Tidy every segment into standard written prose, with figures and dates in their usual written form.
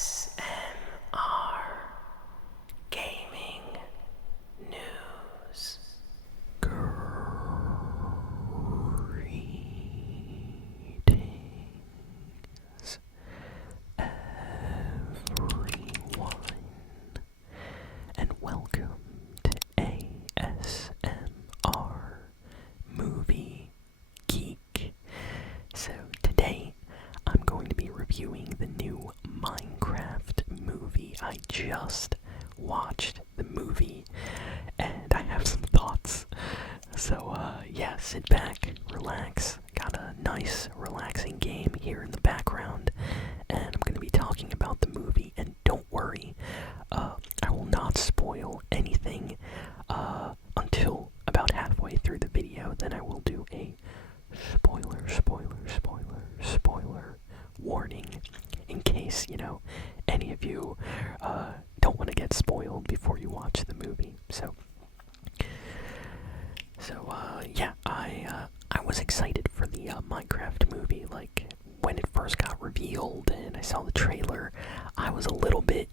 ASMR Gaming News. Greetings, everyone, and welcome to ASMR Movie Geek. So today, I'm going to be reviewing the new Minecraft movie. I just watched the movie, and I have some thoughts. So, yeah, sit back, relax. Got a nice, relaxing game here in the background, and I'm going to be talking about the movie. And don't worry, I will not spoil anything until about halfway through the video. Then I will do a spoiler warning in case, any of you don't want to get spoiled before you watch the movie. So yeah, I was excited for the Minecraft movie. Like, when it first got revealed and I saw the trailer, I was a little bit,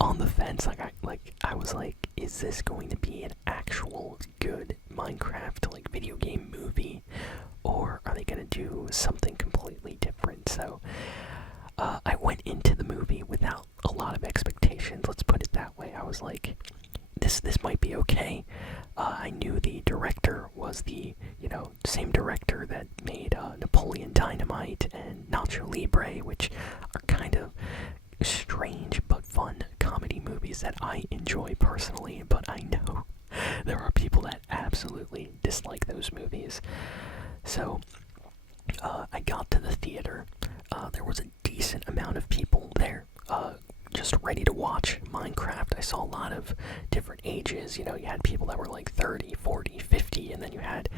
on the fence. I was like, is this going to be an actual good Minecraft, video game movie? Or are they going to do something completely different? So, I went into the movie without a lot of expectations, let's put it that way. I was like, this might be okay. I knew the director was the, same director that made Napoleon Dynamite and Nacho Libre, which are kind of strange but fun comedy movies that I enjoy personally, but I know there are people that absolutely dislike those movies. So, I got to the theater. There was a decent amount of people there, just ready to watch Minecraft. I saw a lot of different ages. You had people that were like 30, 40, 50, and then you had,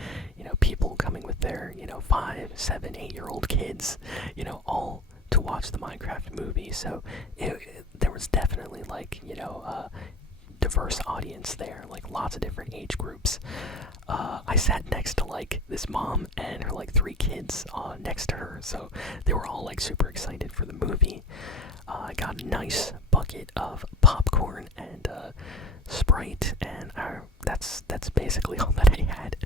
people coming with their, 5, 7, 8-year-old kids, all to watch the Minecraft movie. So there was definitely diverse audience there, lots of different age groups. I sat next to this mom and her 3 kids next to her, so they were all super excited for the movie. I got a nice bucket of popcorn and Sprite, and that's basically all that I had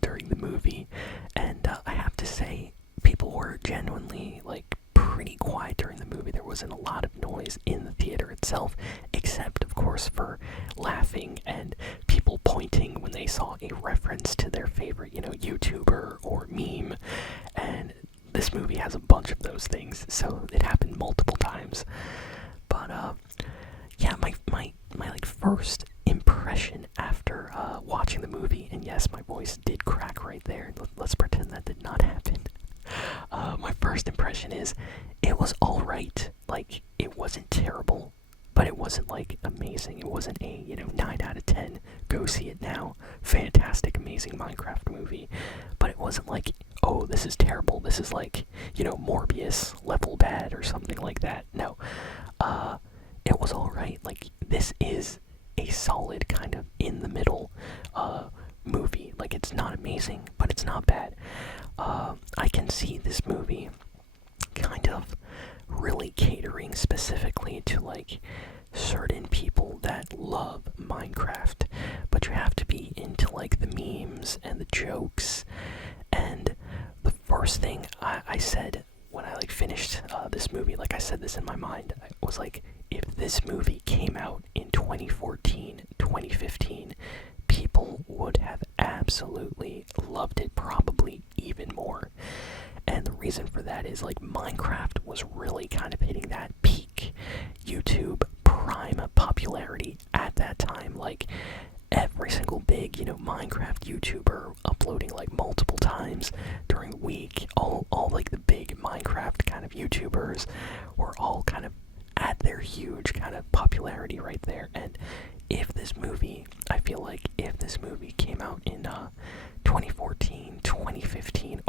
during the movie. And I have to say, people were genuinely pretty quiet during the movie. There wasn't a lot of noise in the theater itself, except of course for laughing and people pointing when they saw a reference to their favorite, YouTuber or meme. And this movie has a bunch of those things, so it happened multiple times. But yeah, my first impression after watching the movie, and yes, my voice did crack right there. Let's pretend that did not happen. My first impression is, it was alright. It wasn't terrible, but it wasn't amazing. It wasn't a 9 out of 10, go see it now, fantastic, amazing Minecraft movie. But it wasn't oh, this is terrible, this is Morbius level bad or something like that. No, it was alright. This is a solid kind of in the middle movie. It's not amazing, but it's not bad. I can see this movie kind of really catering specifically to certain people that love Minecraft, but you have to be into the memes and the jokes. And the first thing I said when I finished this movie, I said this in my mind, I was if this movie came out in 2014, 2015, people would have absolutely loved it, probably even more. And the reason for that is Minecraft was really kind of hitting that peak YouTube prime popularity at that time. Every single big, Minecraft YouTuber uploading multiple times during the week. All the big Minecraft kind of YouTubers were all kind of at their huge kind of popularity right there. And if this movie, I feel if this movie came out in 2014, 2015,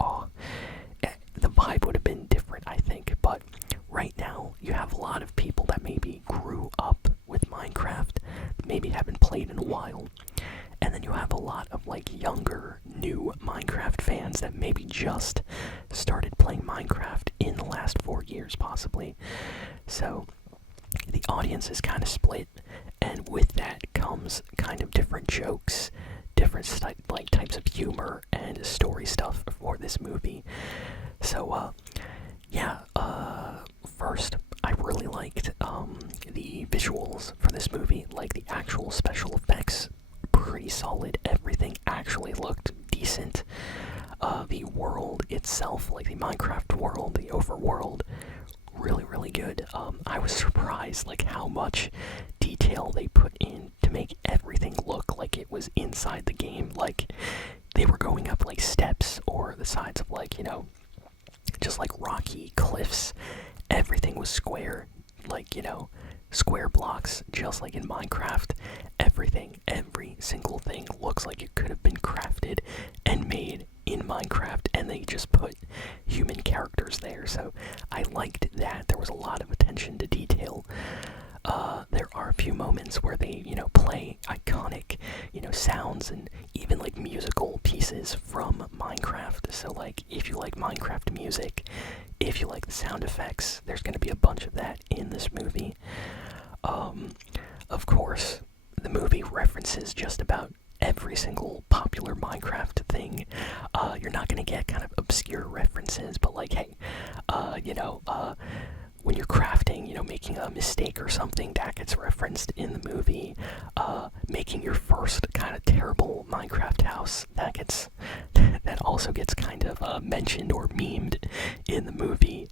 the vibe would have been different, I think. But right now, you have a lot of people that maybe grew up with Minecraft, maybe haven't played in a while, and then you have a lot of younger, new Minecraft fans that maybe just started playing Minecraft in the last 4 years possibly. So the audience is kind of split, and with that comes kind of different jokes, different types of humor and story stuff for this movie. So yeah, first I really liked the visuals for this movie, like the actual special effects, pretty solid. Everything actually looked decent. The world itself, like the Minecraft world, the overworld, really, really good. I was surprised, like, how much detail they put in to make everything look like it was inside the game. Like, they were going up, like, steps or the sides of, like, just, like, rocky cliffs. Everything was square, like, square blocks, just like in Minecraft. Everything, every single thing looks like it could have been crafted and made in Minecraft, and they just put human characters there. So I liked that. There was a lot of attention to detail. There are a few moments where they, play iconic, sounds and even like musical pieces from Minecraft. So like, if you like Minecraft music, if you like the sound effects, there's going to be a bunch of that in this movie. Of course, the movie references just about every single popular Minecraft thing. You're not gonna get kind of obscure references, but like, hey, when you're crafting, making a mistake or something, that gets referenced in the movie. Making your first kind of terrible Minecraft house, that also gets kind of mentioned or memed in the movie.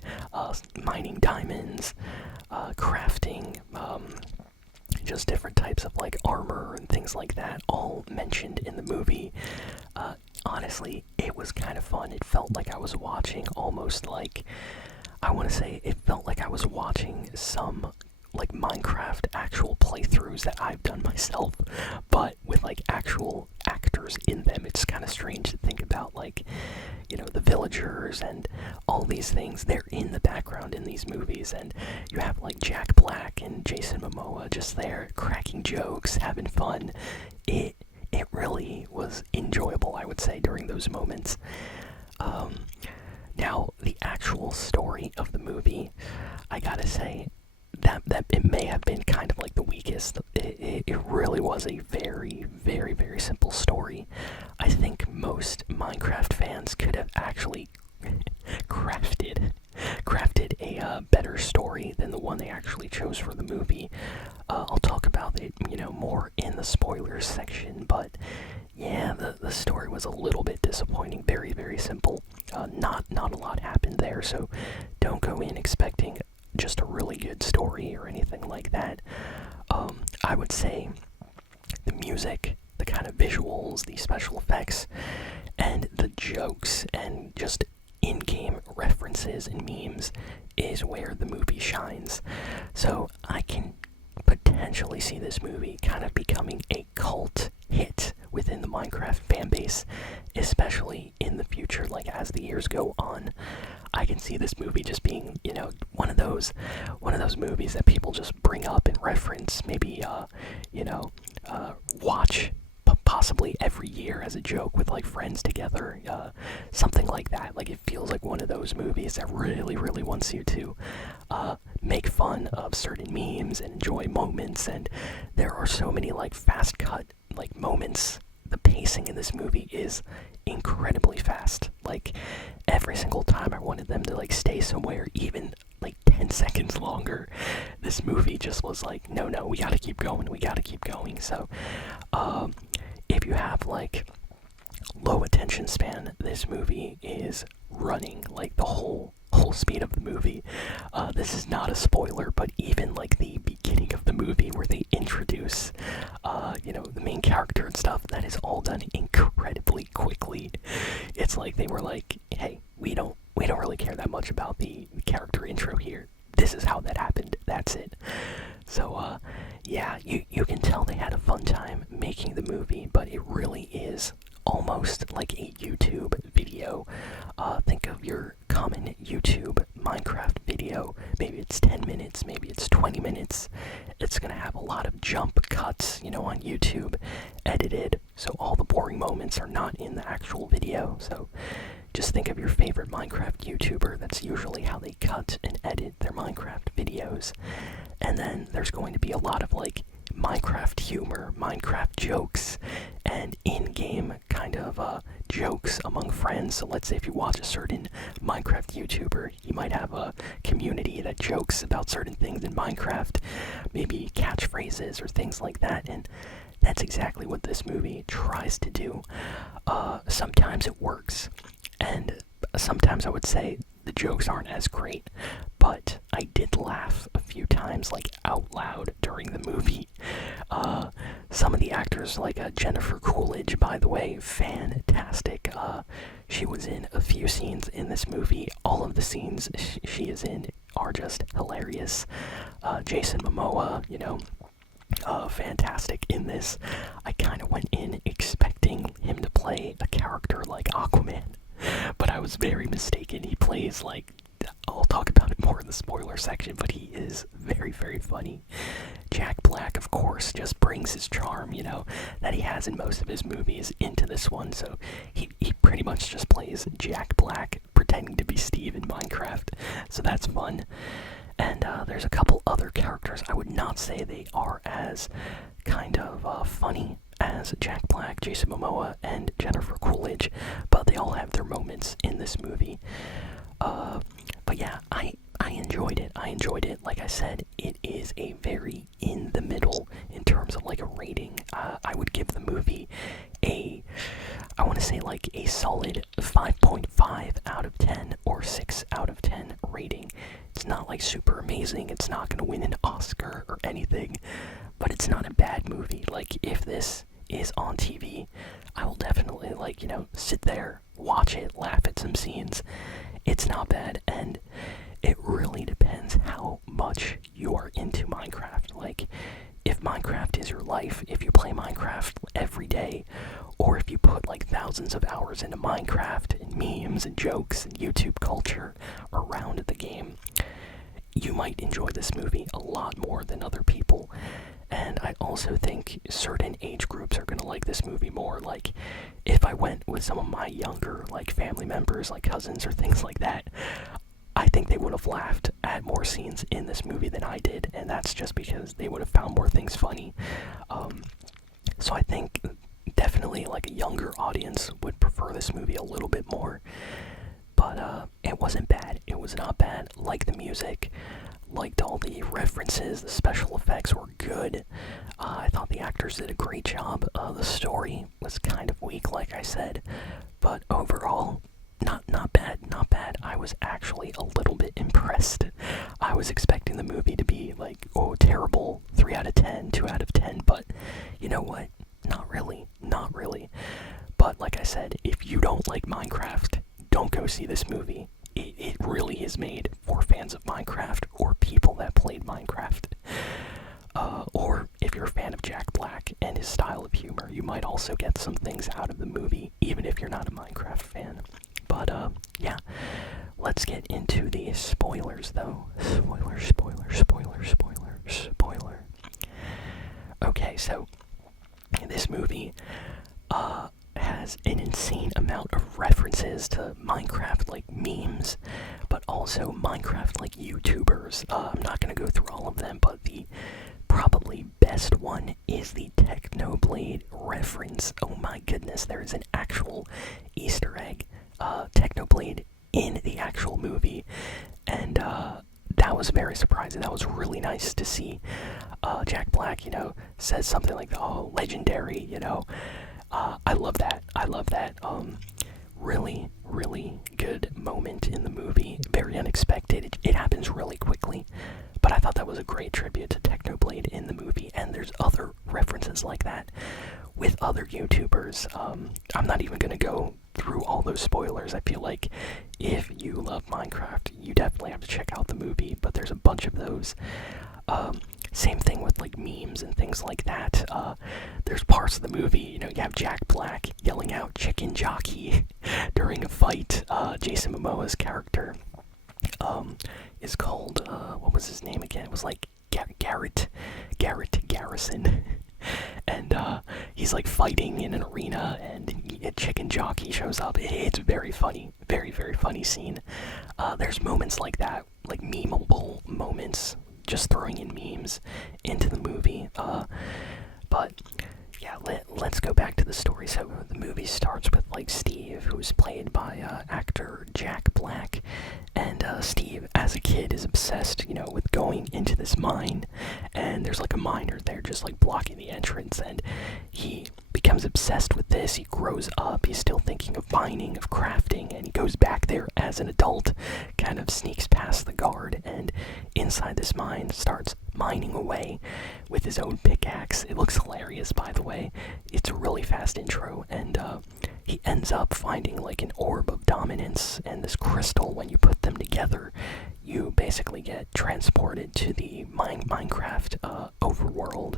Mining diamonds, crafting, just different types of like armor and things like that, all mentioned in the movie. Honestly, it was kind of fun. It felt like I was watching almost like, I want to say it felt like I was watching some like Minecraft actual playthroughs that I've done myself, but with like actual actors in them. It's kind of strange to think about, like, the villagers and all these things. They're in the background in these movies, and you have like Jack Black and Jason Momoa just there cracking jokes, having fun. It really was enjoyable, I would say, during those moments. Now, the actual story of the movie, I gotta say, that it may have been kind of like the weakest. It really was a very, very, very simple story. I think most Minecraft fans could have actually crafted a better story than the one they actually chose for the movie. I'll talk about it, more in the spoilers section, but yeah, the story was a little bit disappointing. Very, very simple. Not a lot happened there, so don't go in expecting just a really good story or anything like that. I would say the music, the kind of visuals, the special effects, and the jokes and just in-game references and memes is where the movie shines. So I can potentially see this movie kind of becoming a cult hit within the Minecraft fanbase, especially in the future, like as the years go on. I can see this movie just being, one of those movies that people just bring up and reference, maybe, watch possibly every year as a joke with like friends together, something like that. Like, it feels like one of those movies that really, really wants you to make fun of certain memes and enjoy moments. And there are so many like fast cut like moments. The pacing in this movie is incredibly fast. Like, every single time I wanted them to like stay somewhere even like 10 seconds longer, this movie just was like, no, we gotta keep going. So if you have like low attention span, this movie is running like the whole speed of the movie. This is not a spoiler, but even like the beginning of the movie where they introduce the main character and stuff, that is all done incredibly quickly. It's like they were like, hey, we don't really care that much about the character intro here. This is how that happened. That's it. So yeah, you can tell they had a fun time making the movie, but it really is almost like a YouTube video. Think of your common YouTube Minecraft video. Maybe it's 10 minutes, maybe it's 20 minutes. It's gonna have a lot of jump cuts, on YouTube, edited, so all the boring moments are not in the actual video. So Just think of your favorite Minecraft YouTuber. That's usually how they cut and edit their Minecraft videos. And then there's going to be a lot of like Minecraft humor, Minecraft jokes, and in-game kind of jokes among friends. So let's say if you watch a certain Minecraft YouTuber, you might have a community that jokes about certain things in Minecraft, maybe catchphrases or things like that, and that's exactly what this movie tries to do. Sometimes it works, and sometimes I would say the jokes aren't as great, but I did laugh a few times, like out loud during the movie. Some of the actors, like Jennifer Coolidge, by the way, fantastic. She was in a few scenes in this movie. All of the scenes she is in are just hilarious. Jason Momoa, fantastic in this. I kind of went in expecting him to play a character like Aquaman, but I was very mistaken. He plays like, I'll talk about it more in the spoiler section, but he is very, very funny. Jack Black, of course, just brings his charm, that he has in most of his movies into this one, so he pretty much just plays Jack Black pretending to be Steve in Minecraft, so that's fun. And there's a couple other characters. I would not say they are as kind of funny as Jack Black, Jason Momoa, and Jennifer Coolidge, but they all have their moments in this movie. But yeah, I enjoyed it. Like I said, it is a very in the middle in terms of like a rating. I would give the movie I want to say like a solid 5.5 out of 10 or 6 out of 10 rating. It's not like super amazing. It's not going to win an Oscar or anything, but it's not a bad movie. Like if this is on TV, I will definitely sit there, watch it, laugh at some scenes. It's not bad, and it really depends how much you are into Minecraft. Like, if Minecraft is your life, if you play Minecraft every day, or if you put like thousands of hours into Minecraft and memes and jokes and YouTube culture around the game, you might enjoy this movie a lot more than other people. And I also think certain age groups are gonna like this movie more. Like, if I went with some of my younger, like, family members, like cousins or things like that, I think they would have laughed at more scenes in this movie than I did, and that's just because they would have found more things funny. So I think definitely, like, a younger audience would prefer this movie a little bit more. But it wasn't bad. It was not bad. Liked the music. Liked all the references. The special effects were good. I thought the actors did a great job. The story was kind of weak, like I said. But overall, not bad. I was actually a little bit impressed. I was expecting the movie to be like, oh, terrible, 3 out of 10, 2 out of 10. But you know what? Not really. But like I said, if you don't like Minecraft, don't go see this movie. It really is made for fans of Minecraft or people that played Minecraft. Or if you're a fan of Jack Black and his style of humor, you might also get some things out of the movie, even if you're not a Minecraft fan. But yeah, let's get into the spoilers though. Spoiler. Okay, so this movie has an insane amount of references to Minecraft, like memes, but also Minecraft, like YouTubers. I'm not gonna go through all of them, but the probably best one is the Technoblade reference. Oh my goodness, there is an actual Easter egg, Technoblade, in the actual movie, and that was very surprising. That was really nice to see. Jack Black, says something like, oh, legendary, I love that. Really good moment in the movie. Very unexpected. It happens really quickly. But I thought that was a great tribute to Technoblade in the movie. And there's other references like that with other YouTubers. I'm not even going to go through all those spoilers. I feel like if you love Minecraft, you definitely have to check out the movie. But there's a bunch of those. Same thing with like memes and things like that. There's parts of the movie, you have Jack Black yelling out "chicken jockey" during a fight. Jason Momoa's character is called what was his name again? It was like Garrett Garrison. and he's like fighting in an arena, and a chicken jockey shows up. It's very funny, very very funny scene. There's moments like that, like memeable moments, just throwing in memes into the movie. But yeah, let's go back to the story. So the movie starts with like Steve, who's played by actor Jack Black, and Steve, as a kid, is obsessed, with going into this mine, and there's like a miner there just like blocking the entrance, and he becomes obsessed with this. He grows up, he's still thinking of mining, of crafting, and he goes back there as an adult, kind of sneaks past the guard, and inside this mine starts mining away with his own pickaxe. It looks hilarious, by the way. It's a really fast intro, and he ends up finding like an orb of dominance and this crystal. When you put them together, you basically get transported to the Minecraft overworld.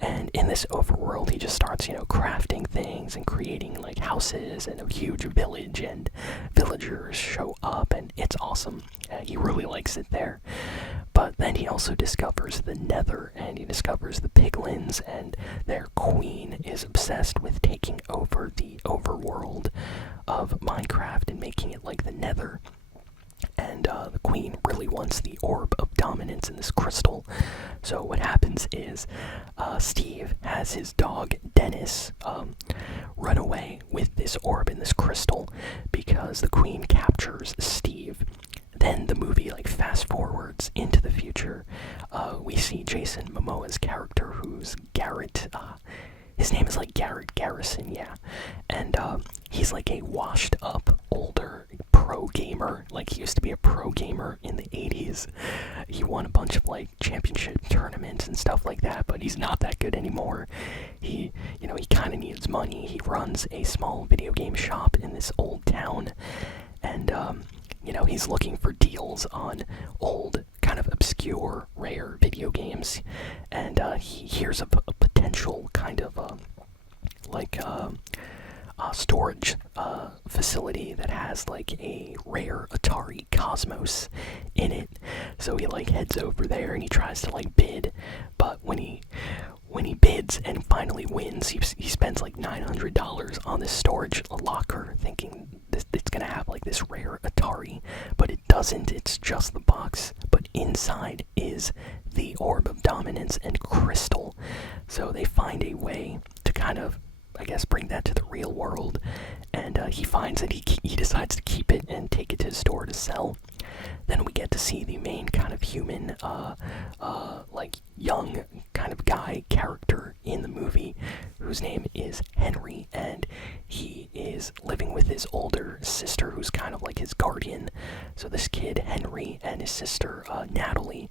And in this overworld, he just starts, crafting things and creating like houses and a huge village, and villagers show up, and it's awesome. He really likes it there. But then he also discovers the Nether, and he discovers the piglins, and their queen is obsessed with taking over the overworld of Minecraft and making it like the Nether. And the queen really wants the orb of dominance in this crystal. So what happens is Steve has his dog Dennis run away with this orb in this crystal because the queen captures Steve. Then the movie like fast forwards into the future. We see Jason Momoa's character, who's Garrett. His name is like Garrett Garrison, yeah. And he's like a washed up, older pro gamer. Like, he used to be a pro gamer in the 80s. He won a bunch of like championship tournaments and stuff like that, but he's not that good anymore. He kind of needs money. He runs a small video game shop in this old town, and he's looking for deals on old, kind of obscure, rare video games, and he hears of a potential kind of storage facility that has like a rare Atari Cosmos in it. So he like heads over there and he tries to like bid, but when he bids and finally wins, he spends like $900 on this storage locker, thinking it's gonna have like this rare Atari, but it doesn't. It's just the box, but inside is the orb of dominance and crystal. So they find a way to kind of, I guess, bring that to the real world, and he finds it. He decides to keep it and take it to his store to sell. Then we get to see the main kind of human, like young kind of guy character in the movie, whose name is Henry, and he is living with his older sister, who's kind of like his guardian. So this kid, Henry, and his sister, Natalie,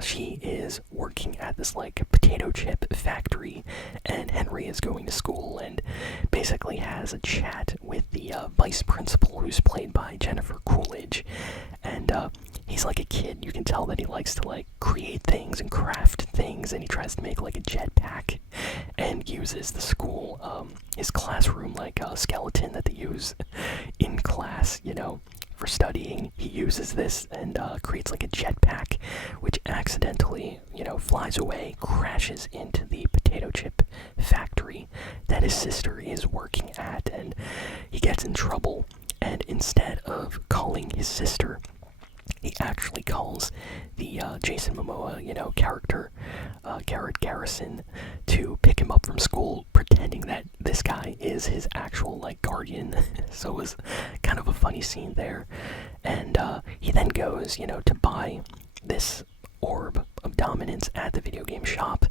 she is working at this like potato chip factory, and Henry is going to school and basically has a chat with the vice principal, who's played by Jennifer Coolidge. And he's like a kid. You can tell that he likes to like create things and craft things, and he tries to make like a jetpack and uses the school, his classroom, like a skeleton that they use in class, for studying. He uses this and creates like a jetpack, which accidentally, flies away, crashes into the potato chip factory that his sister is working at, and he gets in trouble. And instead of calling his sister, he actually calls the Jason Momoa, character, Garrett Garrison, to pick him up from school, pretending that this guy is his actual, like, guardian. So it was kind of a funny scene there. And he then goes, to buy this orb of dominance at the video game shop.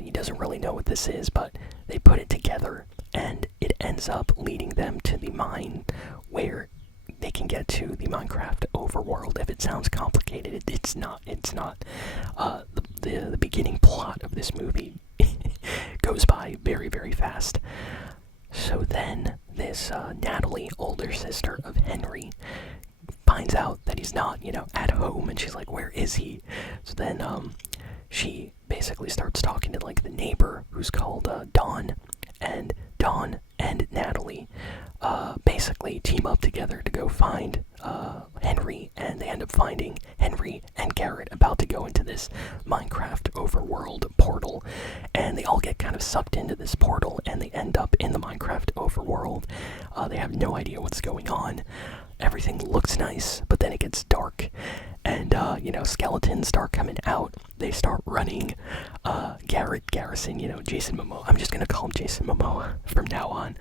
He doesn't really know what this is, but they put it together, and it ends up leading them to the mine where they can get to the Minecraft overworld. If it sounds complicated, it's not. It's not. The beginning plot of this movie goes by very, very fast. So then this Natalie, older sister of Henry, finds out that he's not, at home, and she's like, where is he? So then she basically starts talking to like the neighbor, who's called Dawn, and Dawn and Natalie basically team up together to go find Henry, and they end up finding Henry and Garrett about to go into this Minecraft overworld portal, and they all get kind of sucked into this portal, and they end up in the Minecraft overworld. They have no idea what's going on. Everything looks nice, but then it gets dark, and skeletons start coming out. They start running. Garrison, Jason Momoa. I'm just gonna call him Jason Momoa from now on.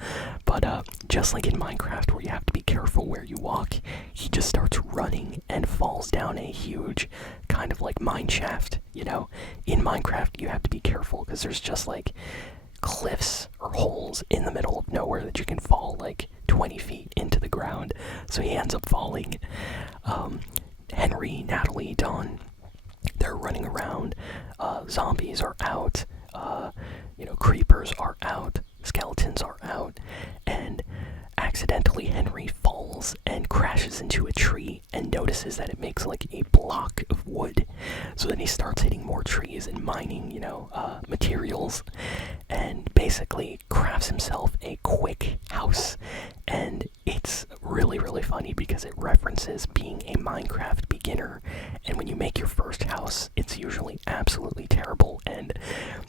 But just like in Minecraft, where you have to be careful where you walk, he just starts running and falls down a huge kind of like mine shaft. In Minecraft, you have to be careful because there's just like cliffs or holes in the middle of nowhere that you can fall like 20 feet into the ground. So he ends up falling. Henry, Natalie, Dawn, they're running around. Zombies are out. Creepers are out. Skeletons are out. And accidentally Henry falls and crashes into a tree and notices that it makes like a block of wood. So then he starts hitting more trees and mining, materials, and basically crafts himself a quick house. And it's really, really funny because it references being a Minecraft beginner, and when you make your first house, it's usually absolutely terrible. And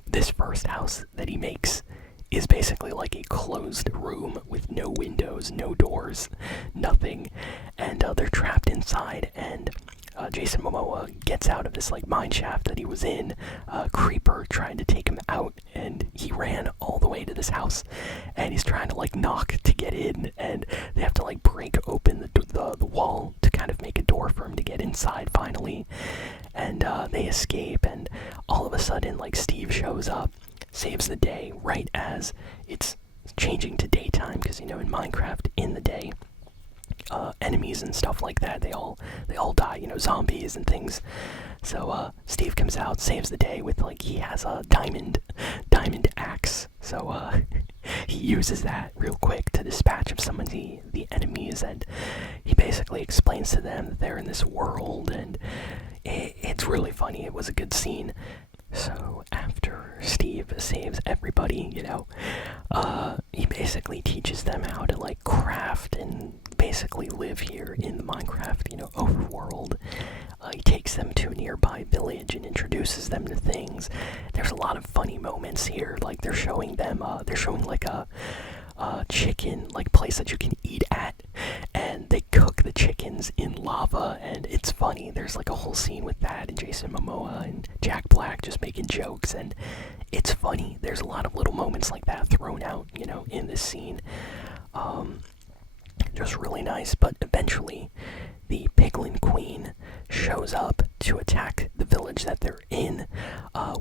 this first house that he makes is basically like a closed room with no windows, no doors, nothing, and they're trapped inside. And Jason Momoa gets out of this like mine shaft that he was in. Creeper tried to take him out, and he ran all the way to this house, and he's trying to like knock to get in, and they have to like break open the wall to kind of make a door for him to get inside finally. And they escape, and all of a sudden like Steve shows up, saves the day right as it's changing to daytime, because in Minecraft in the day, enemies and stuff like that, they all die, zombies and things. So Steve comes out, saves the day with like, he has a diamond axe, so he uses that real quick to dispatch of some of the enemies, and he basically explains to them that they're in this world, and it's really funny. It was a good scene. So after Steve saves everybody, he basically teaches them how to like craft and basically live here in the Minecraft, overworld. He takes them to a nearby village and introduces them to things. There's a lot of funny moments here, like they're showing like a chicken like place that you can eat at, and they cook the chickens in lava, and it's funny. There's like a whole scene with that, and Jason Momoa and Jack Black just making jokes, and it's funny. There's a lot of little moments like that thrown out, in this scene. Just really nice. But eventually the Piglin Queen shows up to attack the village that they're in,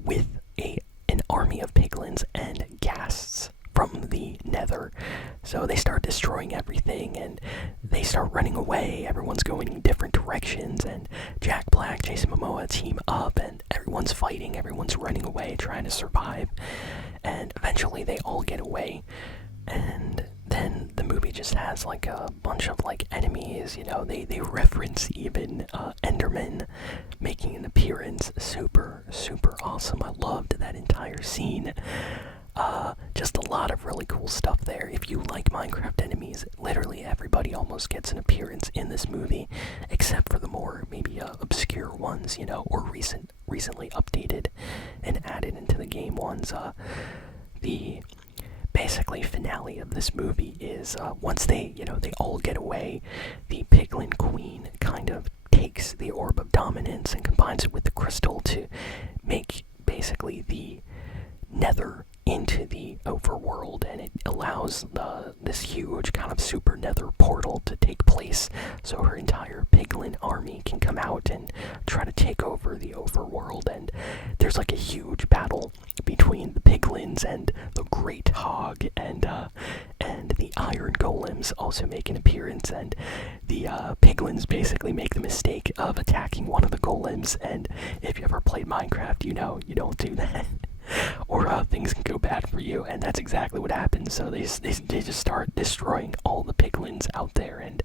with an army of piglins and ghasts from the nether. So they start destroying everything, and they start running away. Everyone's going in different directions, and Jack Black, Jason Momoa team up, and everyone's fighting, everyone's running away, trying to survive. And eventually they all get away, and then the movie just has like a bunch of like enemies, they reference even Enderman making an appearance. Super, super awesome. I loved that entire scene. Just a lot of really cool stuff there. If you like Minecraft enemies, literally everybody almost gets an appearance in this movie, except for the more maybe obscure ones, or recently updated and added into the game ones. The basically finale of this movie is once they all get away, the Piglin Queen kind of takes the Orb of Dominance and combines it with the crystal to make basically the nether into the overworld, and it allows this huge kind of super nether portal to take place, so her entire piglin army can come out and try to take over the overworld. And there's like a huge battle between the piglins and the great hog, and the iron golems also make an appearance, and the piglins basically make the mistake of attacking one of the golems, and if you ever played Minecraft, you don't do that. Or things can go bad for you, and that's exactly what happens. So they just start destroying all the piglins out there, and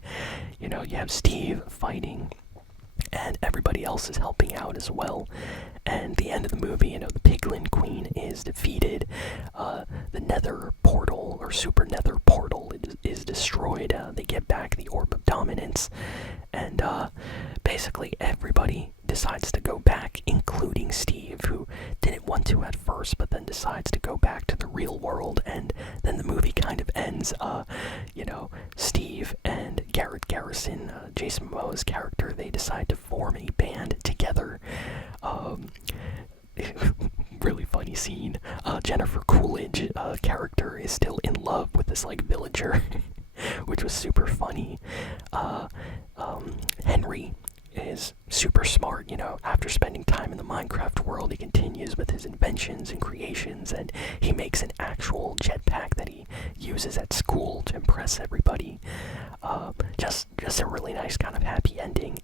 you have Steve fighting and everybody else is helping out as well. And the end of the movie, the Piglin Queen is defeated. The Nether portal, or Super Nether portal, is destroyed. They get back the Orb of Dominance, and basically everybody decides to go back, including Steve, who didn't want to at first, but then decides to go back to the real world. And then the movie kind of ends. Steve and Garrett Garrison, Jason Momoa's character, they decide to form a band together. Really funny scene. Jennifer Coolidge character is still in love with this like villager, which was super funny. Henry is super smart, after spending time in the Minecraft world, he continues with his inventions and creations, and he makes an actual jetpack that he uses at school to impress everybody. Just a really nice kind of happy ending.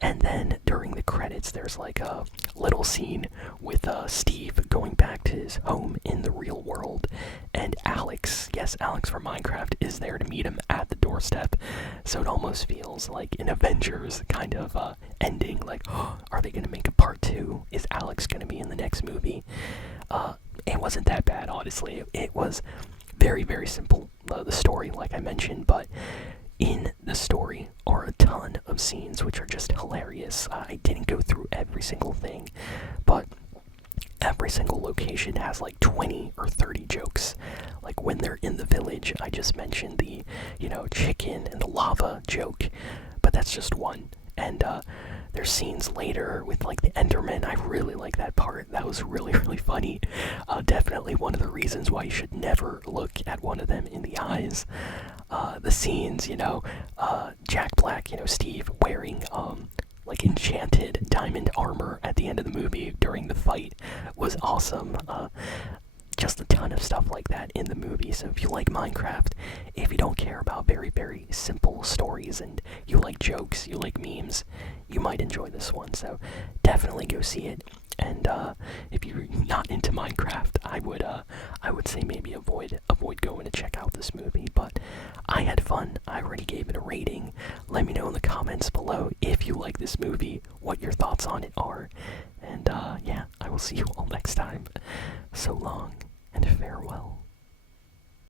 And then during the credits, there's like a little scene with Steve going back to his home in the real world, and Alex, yes, Alex from Minecraft, is there to meet him at the doorstep. So it almost feels like an Avengers kind of ending. Like, are they gonna make a part 2? Is Alex gonna be in the next movie? It wasn't that bad, honestly. It was very, very simple, the story, like I mentioned, but in the story are a ton of scenes which are just hilarious. I didn't go through every single thing, but every single location has like 20 or 30 jokes. Like when they're in the village, I just mentioned the, chicken and the lava joke, but that's just one. And there's scenes later with like the Enderman. I really like that part. That was really, really funny. Definitely one of the reasons why you should never look at one of them in the eyes. The scenes, Jack Black, Steve wearing like enchanted diamond armor at the end of the movie during the fight was awesome. Just a ton of stuff like that in the movie. So if you like Minecraft, if you don't care about very, very simple stories, and you like jokes, you like memes, you might enjoy this one. So definitely go see it. And if you're not into Minecraft, I would say maybe avoid going to check out this movie. But I had fun. I already gave it a rating. Let me know in the comments below if you like this movie, what your thoughts on it are. And yeah, I will see you all next time. So long and farewell.